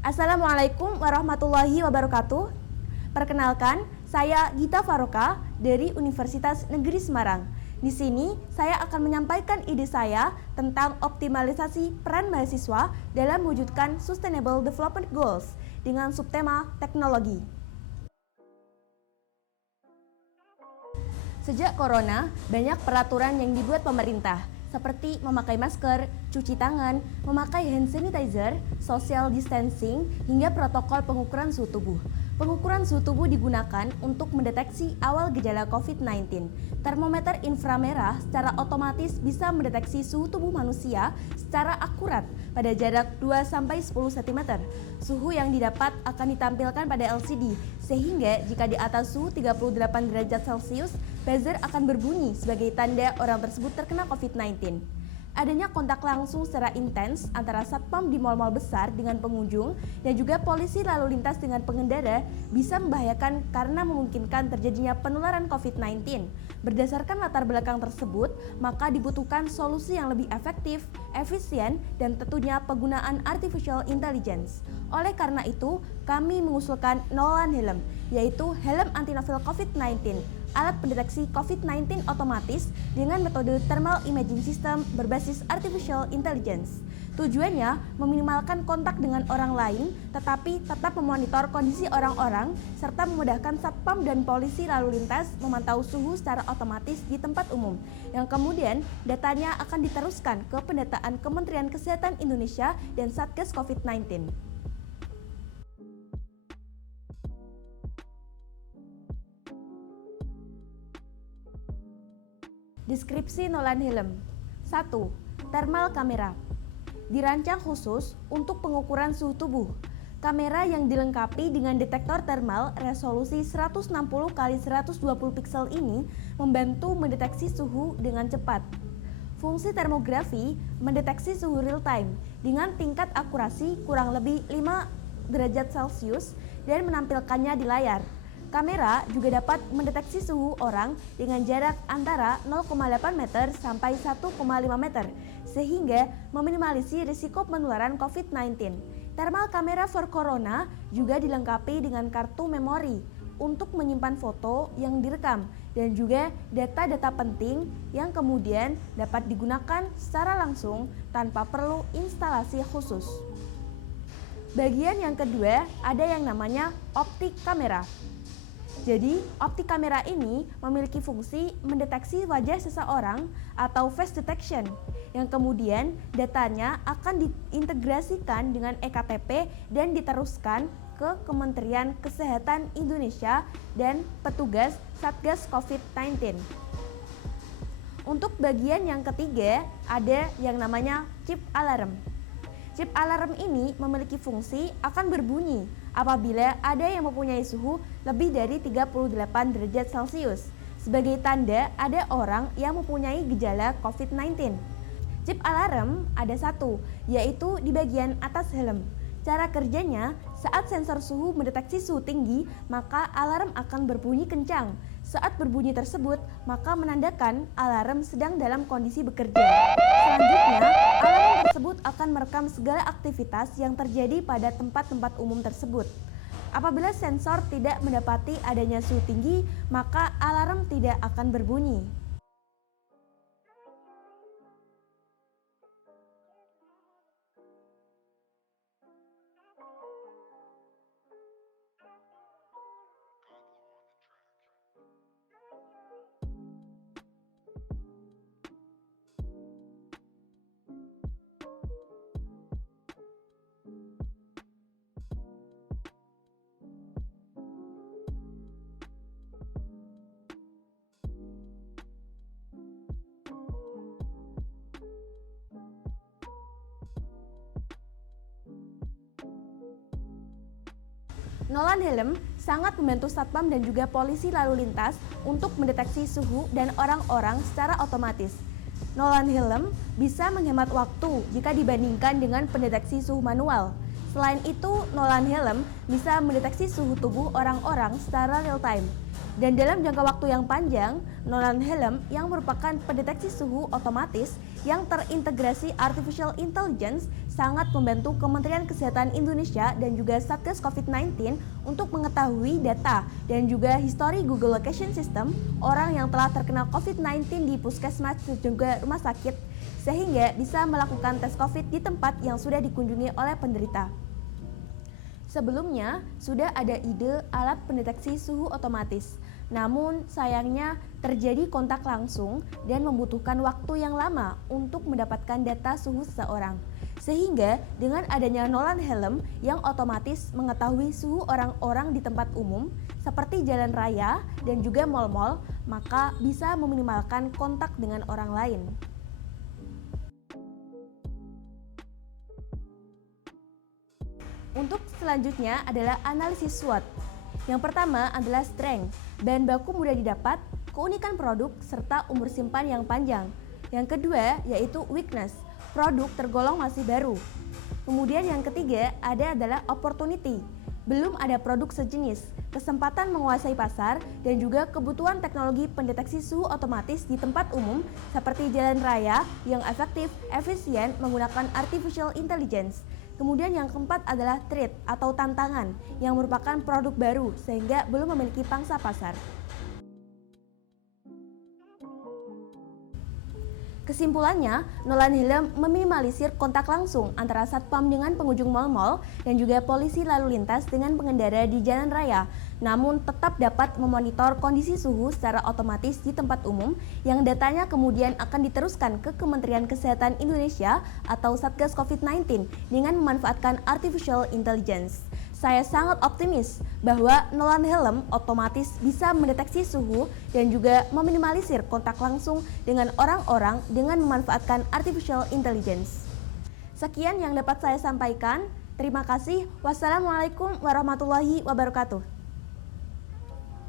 Assalamualaikum warahmatullahi wabarakatuh. Perkenalkan, saya Gita Faroka dari Universitas Negeri Semarang. Di sini, saya akan menyampaikan ide saya tentang optimalisasi peran mahasiswa dalam mewujudkan Sustainable Development Goals dengan subtema teknologi. Sejak corona, banyak peraturan yang dibuat pemerintah, seperti memakai masker, cuci tangan, memakai hand sanitizer, social distancing, hingga protokol pengukuran suhu tubuh. Pengukuran suhu tubuh digunakan untuk mendeteksi awal gejala COVID-19. Termometer inframerah secara otomatis bisa mendeteksi suhu tubuh manusia secara akurat pada jarak 2-10 cm. Suhu yang didapat akan ditampilkan pada LCD, sehingga jika di atas suhu 38 derajat Celcius, buzzer akan berbunyi sebagai tanda orang tersebut terkena COVID-19. Adanya kontak langsung secara intens antara satpam di mal-mal besar dengan pengunjung dan juga polisi lalu lintas dengan pengendara bisa membahayakan karena memungkinkan terjadinya penularan COVID-19. Berdasarkan latar belakang tersebut, maka dibutuhkan solusi yang lebih efektif, efisien, dan tentunya penggunaan artificial intelligence. Oleh karena itu, kami mengusulkan Nolan Helm, yaitu helm anti-novel COVID-19, alat pendeteksi COVID-19 otomatis dengan metode thermal imaging system berbasis artificial intelligence. Tujuannya meminimalkan kontak dengan orang lain, tetapi tetap memonitor kondisi orang-orang serta memudahkan satpam dan polisi lalu lintas memantau suhu secara otomatis di tempat umum, yang kemudian datanya akan diteruskan ke pendataan Kementerian Kesehatan Indonesia dan Satgas COVID-19. Deskripsi Nolan Helm. 1. Thermal kamera. Dirancang khusus untuk pengukuran suhu tubuh. Kamera yang dilengkapi dengan detektor thermal resolusi 160 x 120 piksel ini membantu mendeteksi suhu dengan cepat. Fungsi termografi mendeteksi suhu real time dengan tingkat akurasi kurang lebih 5 derajat Celcius dan menampilkannya di layar. Kamera juga dapat mendeteksi suhu orang dengan jarak antara 0,8 meter sampai 1,5 meter, sehingga meminimalisir risiko penularan COVID-19. Thermal camera for Corona juga dilengkapi dengan kartu memori untuk menyimpan foto yang direkam dan juga data-data penting yang kemudian dapat digunakan secara langsung tanpa perlu instalasi khusus. Bagian yang kedua ada yang namanya optik kamera. Jadi, optik kamera ini memiliki fungsi mendeteksi wajah seseorang atau face detection, yang kemudian datanya akan diintegrasikan dengan eKTP dan diteruskan ke Kementerian Kesehatan Indonesia dan petugas Satgas COVID-19. Untuk bagian yang ketiga, ada yang namanya chip alarm. Chip alarm ini memiliki fungsi akan berbunyi apabila ada yang mempunyai suhu lebih dari 38 derajat Celcius, sebagai tanda ada orang yang mempunyai gejala COVID-19. Chip alarm ada satu, yaitu di bagian atas helm. Cara kerjanya, saat sensor suhu mendeteksi suhu tinggi, maka alarm akan berbunyi kencang. Saat berbunyi tersebut, maka menandakan alarm sedang dalam kondisi bekerja. Selanjutnya, alarm tersebut akan merekam segala aktivitas yang terjadi pada tempat-tempat umum tersebut. Apabila sensor tidak mendapati adanya suhu tinggi, maka alarm tidak akan berbunyi. Nolan Helm sangat membantu satpam dan juga polisi lalu lintas untuk mendeteksi suhu dan orang-orang secara otomatis. Nolan Helm bisa menghemat waktu jika dibandingkan dengan pendeteksi suhu manual. Selain itu, Nolan Helm bisa mendeteksi suhu tubuh orang-orang secara real time. Dan dalam jangka waktu yang panjang, Nolan Helm yang merupakan pendeteksi suhu otomatis yang terintegrasi artificial intelligence sangat membantu Kementerian Kesehatan Indonesia dan juga Satgas COVID-19 untuk mengetahui data dan juga histori Google Location System orang yang telah terkena COVID-19 di puskesmas dan juga rumah sakit, sehingga bisa melakukan tes COVID di tempat yang sudah dikunjungi oleh penderita. Sebelumnya, sudah ada ide alat pendeteksi suhu otomatis. Namun, sayangnya terjadi kontak langsung dan membutuhkan waktu yang lama untuk mendapatkan data suhu seseorang. Sehingga, dengan adanya Nolan Helm yang otomatis mengetahui suhu orang-orang di tempat umum, seperti jalan raya dan juga mal-mal, maka bisa meminimalkan kontak dengan orang lain. Untuk selanjutnya adalah analisis SWOT. Yang pertama adalah strength, bahan baku mudah didapat, keunikan produk, serta umur simpan yang panjang. Yang kedua yaitu weakness, produk tergolong masih baru. Kemudian yang ketiga adalah opportunity, belum ada produk sejenis, kesempatan menguasai pasar, dan juga kebutuhan teknologi pendeteksi suhu otomatis di tempat umum seperti jalan raya yang efektif, efisien menggunakan artificial intelligence. Kemudian yang keempat adalah threat atau tantangan yang merupakan produk baru sehingga belum memiliki pangsa pasar. Kesimpulannya, Nolan Helm meminimalisir kontak langsung antara satpam dengan pengunjung mal-mal dan juga polisi lalu lintas dengan pengendara di jalan raya, namun tetap dapat memonitor kondisi suhu secara otomatis di tempat umum yang datanya kemudian akan diteruskan ke Kementerian Kesehatan Indonesia atau Satgas COVID-19 dengan memanfaatkan artificial intelligence. Saya sangat optimis bahwa Nolan Helm otomatis bisa mendeteksi suhu dan juga meminimalisir kontak langsung dengan orang-orang dengan memanfaatkan artificial intelligence. Sekian yang dapat saya sampaikan. Terima kasih. Wassalamualaikum warahmatullahi wabarakatuh.